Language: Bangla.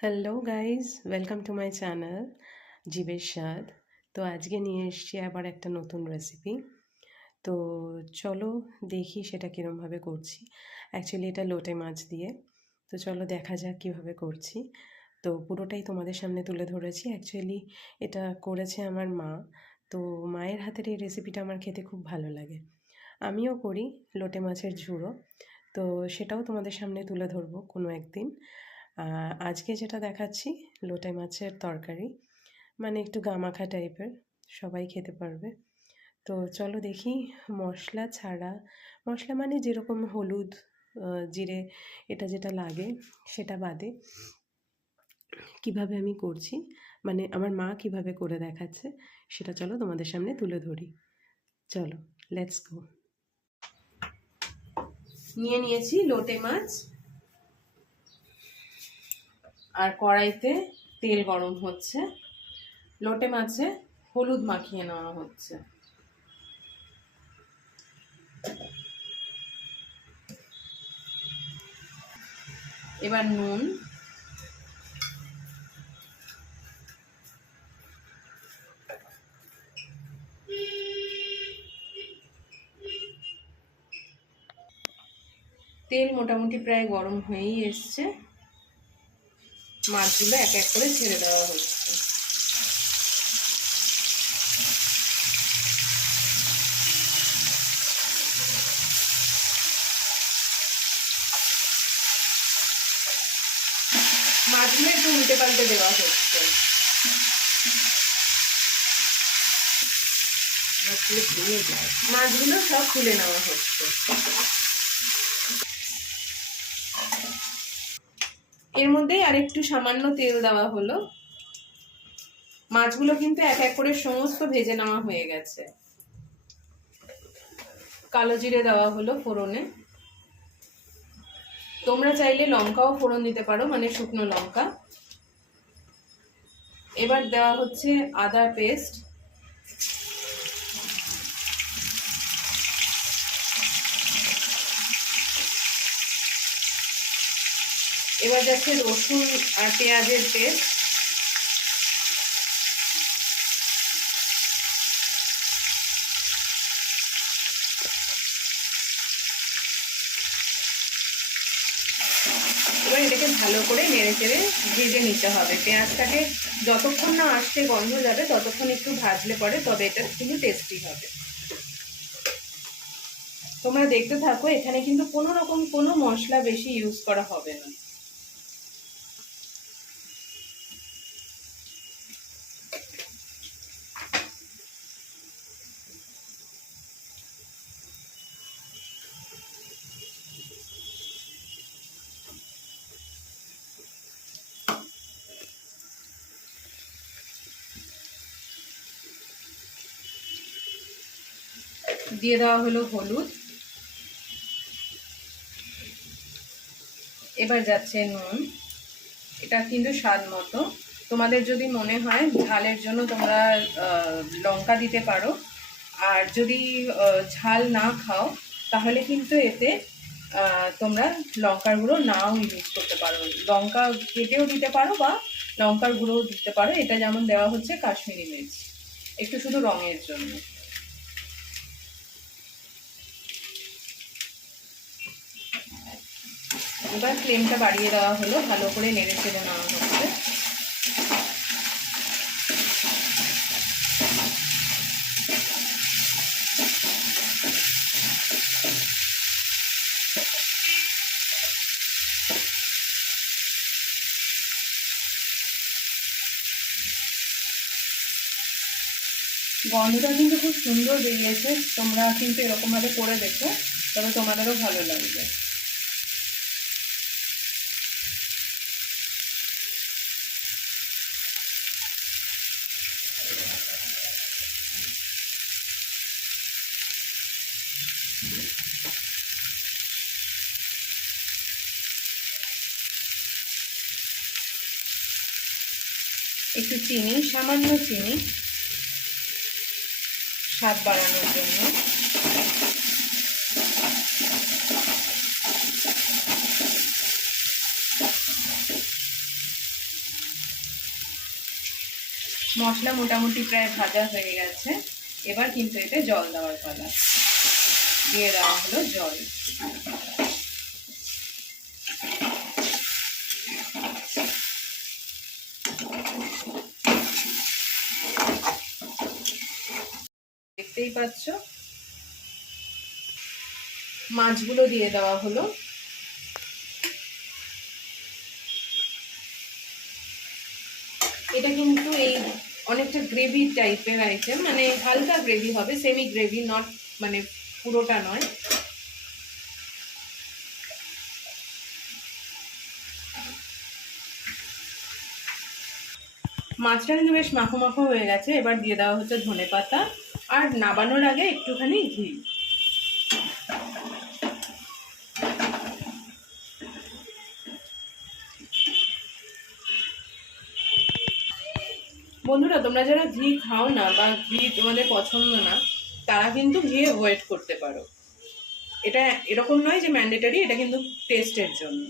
Hello guys, welcome to my channel জীবের স্বাদ। তো আজকে নিয়ে এসেছি আবার একটা নতুন রেসিপি। তো চলো দেখি সেটা কীরমভাবে করছি। অ্যাকচুয়ালি এটা লোটে মাছ দিয়ে। তো চলো দেখা যাক কীভাবে করছি। তো পুরোটাই তোমাদের সামনে তুলে ধরেছি। অ্যাকচুয়ালি এটা করেছে আমার মা। তো মায়ের হাতের এই রেসিপিটা আমার খেতে খুব ভালো লাগে। আমিও করি লোটে মাছের ঝুড়ো। তো সেটাও তোমাদের সামনে তুলে ধরবো কোনো একদিন। আজকে যেটা দেখাচ্ছি লোটে মাছের তরকারি, মানে একটু গামাখা টাইপের, সবাই খেতে পারবে। তো চলো দেখি মশলা ছাড়া, মশলা মানে যেরকম হলুদ, জিরে, এটা যেটা লাগে সেটা বাদে কিভাবে আমি করছি, মানে আমার মা কিভাবে করে দেখাচ্ছে সেটা চলো তোমাদের সামনে তুলে ধরি। চলো, লেটস গো। নিয়ে নিয়েছি লোটে মাছ, আর কড়াইতে তেল গরম হচ্ছে। লোটে মাছে হলুদ মাখিয়ে নেওয়া হচ্ছে। এবার নুন, তেল মোটামুটি প্রায় গরম হয়েই এসছে। মাছগুলো এক এক করে ছেড়ে দেওয়া হচ্ছে। মাছগুলো একটু উল্টে পাল্টে দেওয়া হচ্ছে। মাছগুলো সব তুলে নেওয়া হচ্ছে। এর মধ্যেই আরেকটু সামান্য তেল দেওয়া হলো। মাছগুলো কিন্তু এক এক করে সমস্ত ভেজে নেওয়া হয়ে গেছে। কালো জিরে দেওয়া হলো ফোড়নে। তোমরা চাইলে লঙ্কাও ফোড়ন দিতে পারো, মানে শুকনো লঙ্কা। এবার দেওয়া হচ্ছে আদা পেস্ট, এবার যাচ্ছে রসুন আর পেঁয়াজের পেস্ট, এবার এটাকে ভালো করে নেড়ে চেড়ে ভেজে নিতে হবে। পেঁয়াজটাকে যতক্ষণ না আসতে গন্ধ যাবে ততক্ষণ একটু ভাজলে পরে তবে এটা কিন্তু টেস্টি হবে। তোমরা দেখতে থাকো, এখানে কিন্তু কোনো রকম কোনো মশলা বেশি ইউজ করা হবে না। দিয়ে দেওয়া হলো হলুদ, এবার যাচ্ছে নুন। এটা কিন্তু স্বাদ মতো। তোমাদের যদি মনে হয় ঝালের জন্য তোমরা লঙ্কা দিতে পারো, আর যদি ঝাল না খাও তাহলে কিন্তু এতে তোমরা লঙ্কার গুঁড়ো নাও ইউজ করতে পারো। লঙ্কা কেটেও দিতে পারো বা লঙ্কার গুঁড়োও দিতে পারো। এটা যেমন দেওয়া হচ্ছে কাশ্মীরি মির্চ, একটু শুধু রঙের জন্য। এবার ফ্লেমটা বাড়িয়ে দেওয়া হলো, ভালো করে নেড়ে চেড়ে নেওয়া হচ্ছে। গন্ধটা কিন্তু খুব সুন্দর বেরিয়েছে। তোমরা কিন্তু এরকমভাবে করে দেখো, তবে তোমাদেরও ভালো লাগবে। একটু চিনি, সামান্য চিনি, স্বাদ বাড়ানোর জন্য। মশলা মোটামুটি প্রায় ভাজা হয়ে গেছে, এবার কিন্তু এতে জল দেওয়ার পালা। দিয়ে দেওয়া হলো জল। দেখতেই পাচ্ছ মাছগুলো দিয়ে দেওয়া হলো। এটা কিন্তু এই অনেকটা গ্রেভি টাইপের আইটেম, মানে হালকা গ্রেভি হবে, সেমি গ্রেভি, নট মানে পুরোটা নয়। মাছটা কিন্তু বেশ মাখো মাখো হয়ে গেছে। এবার দিয়ে দেওয়া হচ্ছে ধনেপাতা, আর নাবানোর আগে একটুখানি ঘি। বন্ধুরা, তোমরা যারা ঘি খাও না বা ঘি তোমাদের পছন্দ না, তারা কিন্তু ঘি অ্যাভয়েড করতে পারো। এটা এরকম নয় যে ম্যান্ডেটরি, এটা কিন্তু টেস্টের জন্য।